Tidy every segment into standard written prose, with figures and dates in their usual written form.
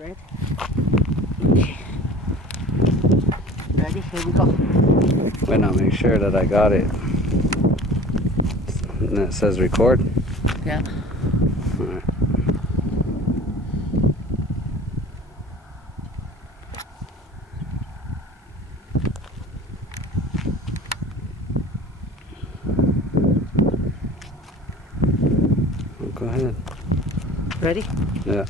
Right? Okay. Ready? Here we go. Wait, now make sure that I got it. And it says record. Yeah. All right. Go ahead. Ready? Yeah.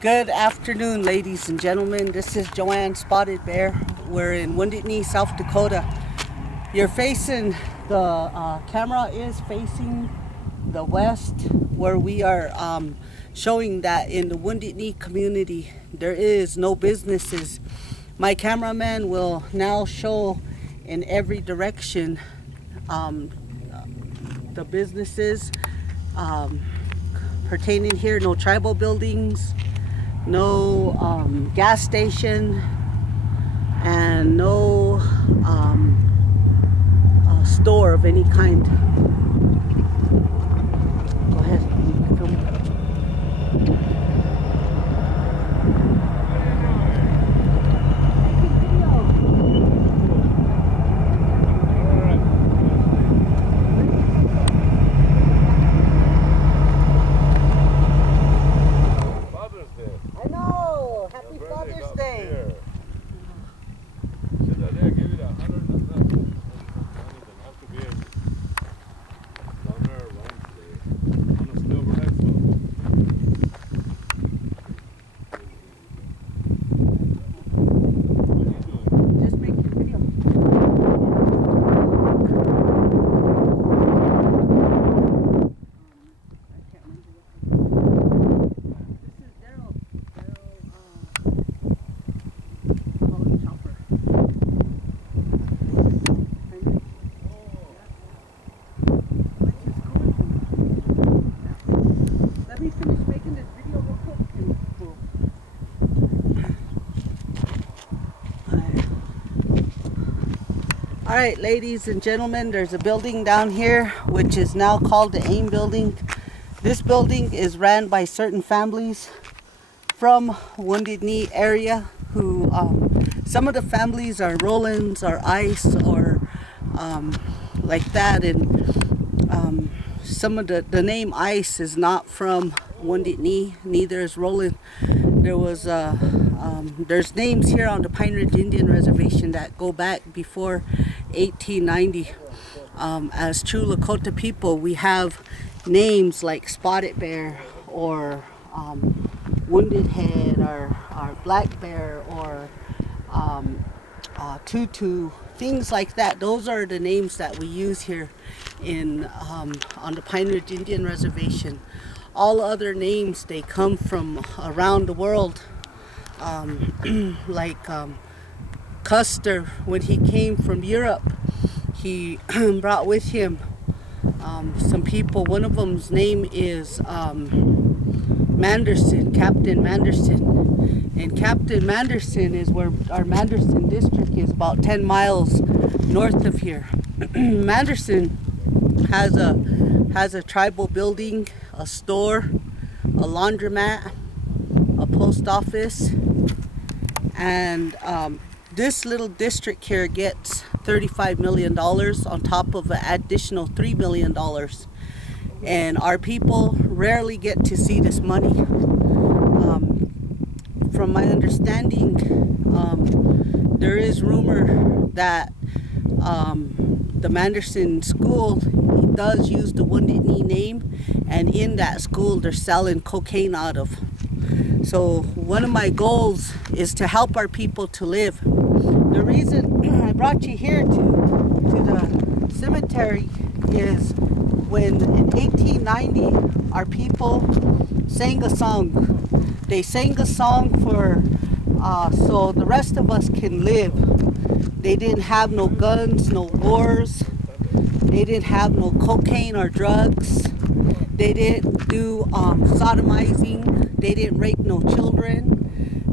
Good afternoon, ladies and gentlemen. This is Joanne Spotted Bear. We're in Wounded Knee, South Dakota. You're facing, the camera is facing the west, where we are showing that in the Wounded Knee community, there is no businesses. My cameraman will now show in every direction the businesses pertaining here. No tribal buildings, no gas station, and no store of any kind. Go ahead. Film. I know! Happy Father's Day! Just making a video. I can't remember. This is Daryl. Call him Chopper. Let me finish making this video real quick and we'll... Alright, ladies and gentlemen, there's a building down here which is now called the AIM building. This building is ran by certain families from Wounded Knee area who, some of the families are Rollins or Ice or like that, and some of the name Ice is not from Wounded Knee, neither is Roland. There was there's names here on the Pine Ridge Indian Reservation that go back before 1890. As true Lakota people, we have names like Spotted Bear or Wounded Head or Black Bear or Tutu, things like that. Those are the names that we use here in on the Pine Ridge Indian Reservation. All other names, they come from around the world. Like Custer, when he came from Europe, he brought with him some people. One of them's name is Manderson, Captain Manderson. And Captain Manderson is where our Manderson district is, about 10 miles north of here. Manderson has a tribal building, a store, a laundromat, a post office, and this little district here gets $35 million on top of an additional $3 million. And our people rarely get to see this money. From my understanding, there is rumor that the Manderson school, he does use the Wounded Knee name, and in that school they're selling cocaine out of. So one of my goals is to help our people to live. The reason I brought you here to the cemetery is when in 1890 our people sang a song. They sang a song for so the rest of us can live. They didn't have no guns, no wars. They didn't have no cocaine or drugs. They didn't do sodomizing. They didn't rape no children.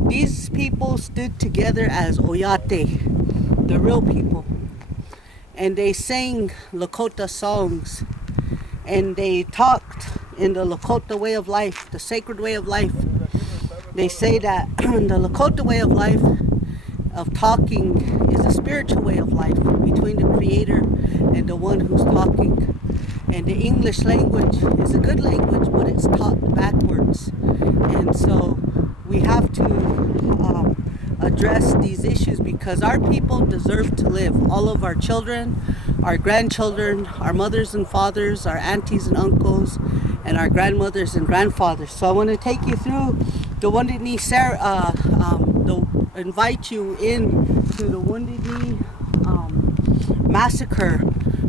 These people stood together as Oyate, the real people. And they sang Lakota songs. And they talked in the Lakota way of life, the sacred way of life. They say that the Lakota way of life, of talking, is a spiritual way of life between the Creator and the one who's talking. And the English language is a good language, but it's taught backwards. And so we have to address these issues because our people deserve to live. All of our children, our grandchildren, our mothers and fathers, our aunties and uncles, and our grandmothers and grandfathers. So I want to take you through the Wounded Knee, invite you in to the Wounded Knee massacre,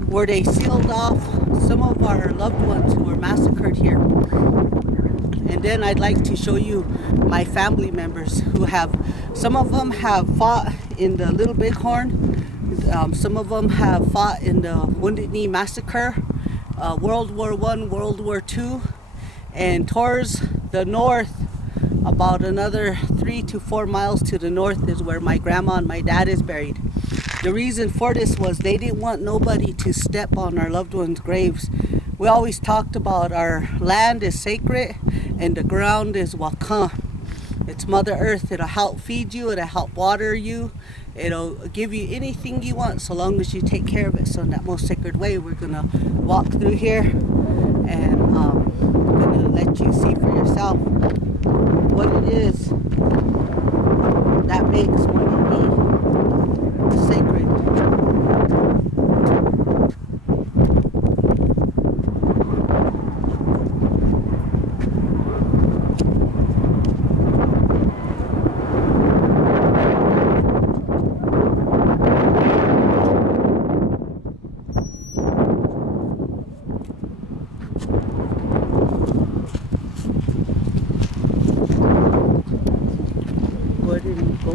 where they sealed off some of our loved ones who were massacred here. And then I'd like to show you my family members who have, some of them have fought in the Little Bighorn, some of them have fought in the Wounded Knee massacre, World War I, World War II, and towards the north, about another 3 to 4 miles to the north, is where my grandma and my dad is buried. The reason for this was they didn't want nobody to step on our loved ones' graves. We always talked about our land is sacred and the ground is wakan. It's Mother Earth. It'll help feed you, it'll help water you, it'll give you anything you want so long as you take care of it. So in that most sacred way, we're gonna walk through here and I'm gonna let you see for yourself what it is that makes Wounded Knee sacred. Where did he go?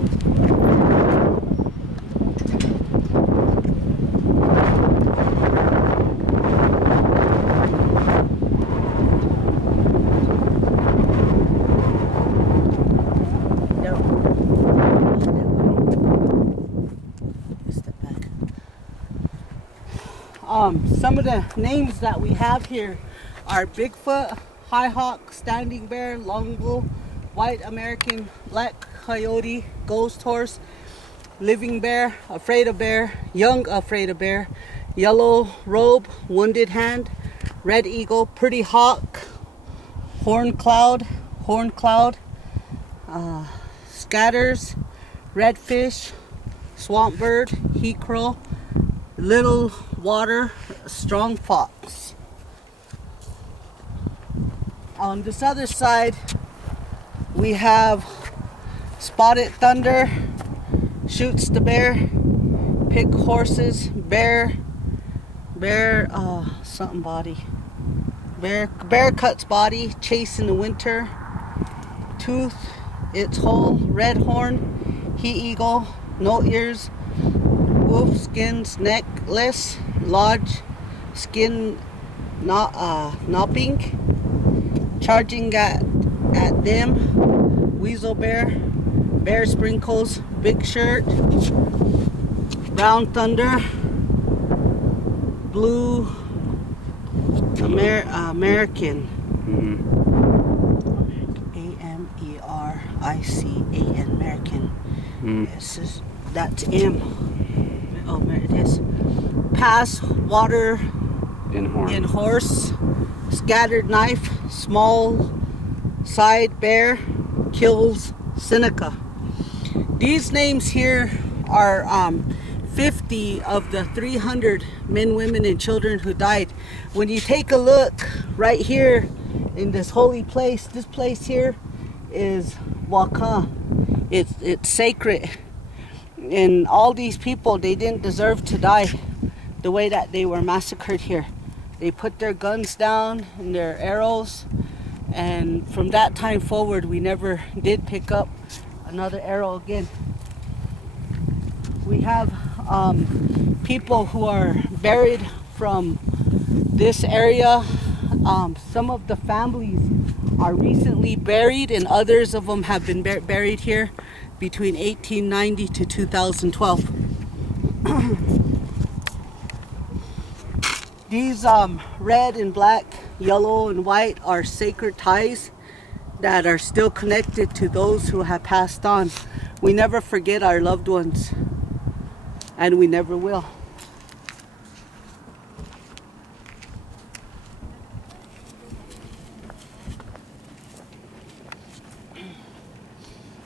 Some of the names that we have here are Bigfoot, High Hawk, Standing Bear, Long Bull, White American, Black Coyote, Ghost Horse, Living Bear, Afraid of Bear, Young Afraid of Bear, Yellow Robe, Wounded Hand, Red Eagle, Pretty Hawk, Horn Cloud, Scatters, Redfish, Swamp Bird, He Crow, Little Water, Strong Fox. On this other side, we have Spotted Thunder, Shoots the Bear, Pick Horses, Bear something body, Bear Cuts Body, Chase in the Winter, Tooth, Its Hole, Red Horn, He Eagle, No Ears, Wolf Skins, Necklace, Lodge, Skin Knopping, Charging at Them, Weasel Bear, Bear Sprinkles, Big Shirt, Brown Thunder, Blue American, A-M-E-R-I-C-A-N, American. That's M. Oh, there it is. Pass, Water in Horse, Scattered Knife, Small Side Bear, Kills Seneca. These names here are 50 of the 300 men, women, and children who died. When you take a look right here in this holy place, this place here is Waka. It's sacred. And all these people, they didn't deserve to die the way that they were massacred here. They put their guns down and their arrows, and from that time forward, we never did pick up another arrow again. We have people who are buried from this area. Some of the families are recently buried, and others of them have been buried here between 1890 to 2012. These red and black, yellow and white are sacred ties that are still connected to those who have passed on. We never forget our loved ones, and we never will.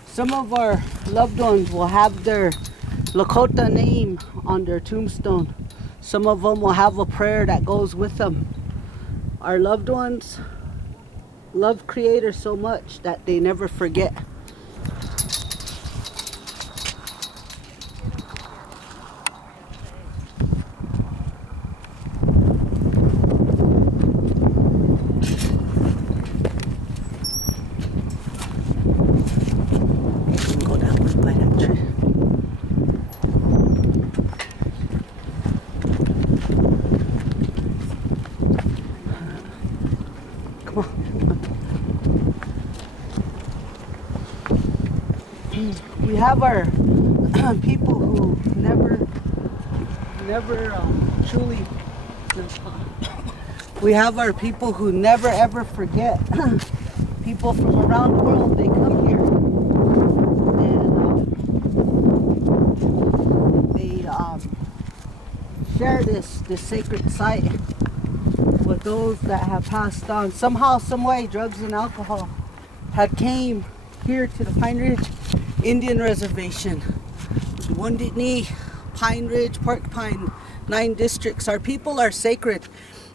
Some of our loved ones will have their Lakota name on their tombstone. Some of them will have a prayer that goes with them. Our loved ones love Creator so much that they never forget. Go down by that tree. Come on. We have our people who never truly. We have our people who never ever forget. People from around the world, they come here and they share this sacred site with those that have passed on. Somehow, some way, drugs and alcohol had came here to the Pine Ridge Indian Reservation. Wounded Knee, Pine Ridge, Porcupine, 9 districts. Our people are sacred.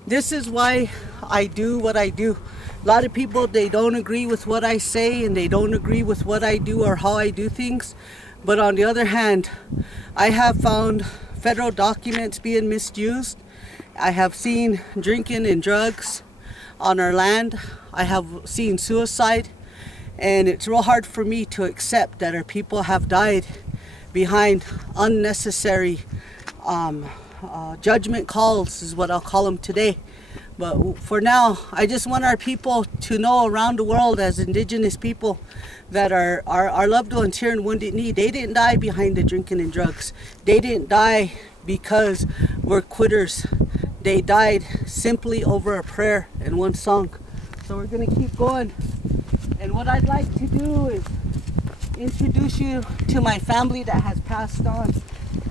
This is why I do what I do. A lot of people, they don't agree with what I say, and they don't agree with what I do or how I do things. But on the other hand, I have found federal documents being misused. I have seen drinking and drugs on our land. I have seen suicide. And it's real hard for me to accept that our people have died behind unnecessary judgment calls, is what I'll call them today. But for now, I just want our people to know around the world as Indigenous people that our loved ones here in Wounded Knee, they didn't die behind the drinking and drugs. They didn't die because we're quitters. They died simply over a prayer and one song. So we're going to keep going. And what I'd like to do is introduce you to my family that has passed on,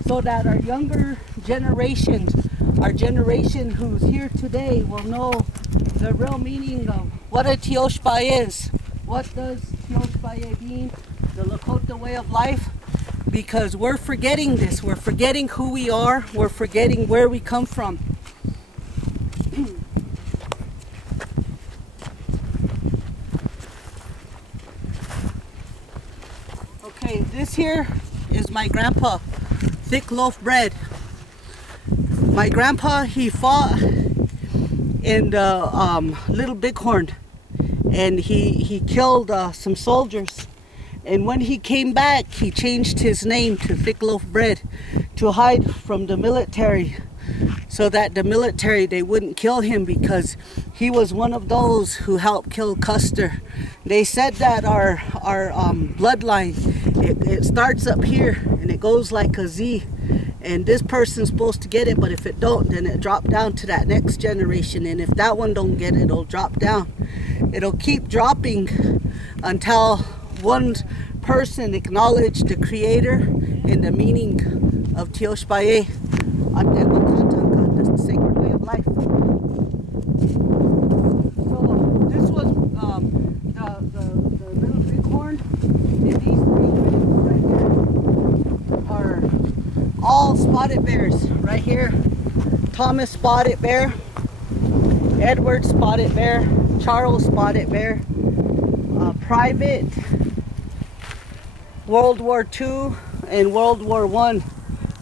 so that our younger generations, our generation who's here today, will know the real meaning of what a Tioshpa is. What does Tioshpa mean? The Lakota way of life. Because we're forgetting this. We're forgetting who we are. We're forgetting where we come from. Okay, this here is my grandpa, thick loaf bread. My grandpa, he fought in the Little Bighorn, and he killed some soldiers. And when he came back, he changed his name to Thick Loaf Bread to hide from the military, so that the military, they wouldn't kill him, because he was one of those who helped kill Custer. They said that our bloodline, it starts up here and it goes like a Z, and this person's supposed to get it, but if it don't, then it drop down to that next generation, and if that one don't get it, it'll drop down. It'll keep dropping until one person acknowledge the Creator and the meaning of Tioshpa, the sacred way of life. So this was the Little Bighorn, and these 3 right here are all spotted bears. Right here, Thomas Spotted Bear, Edward Spotted Bear, Charles Spotted Bear, Private, World War II and World War I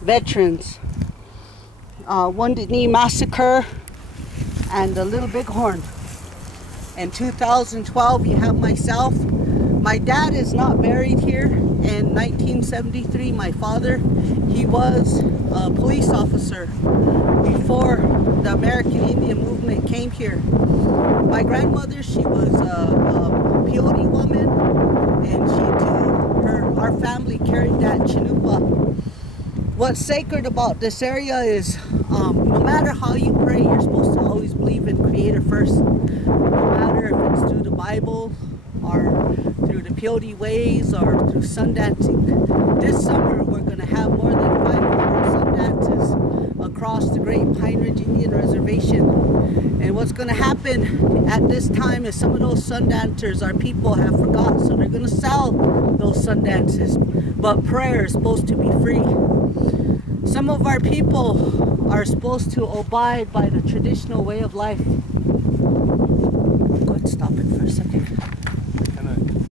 veterans, Wounded Knee Massacre, and the Little Bighorn. In 2012, you have myself. My dad is not buried here. In 1973, my father, he was a police officer before the American Indian movement came here. My grandmother, she was a peyote woman, and she too, our family carried that chanupa. What's sacred about this area is no matter how you pray, you're supposed to always believe in Creator first. No matter if it's through the Bible or through the peyote ways or through sun dancing. This summer we're going to have more than 500 sun dances across the Great Pine Ridge Indian Reservation. And what's going to happen at this time is some of those sun dancers, our people, have forgot, so they're going to sell those sun dances. But prayer is supposed to be free. Some of our people are supposed to abide by the traditional way of life. Go ahead, stop it for a second.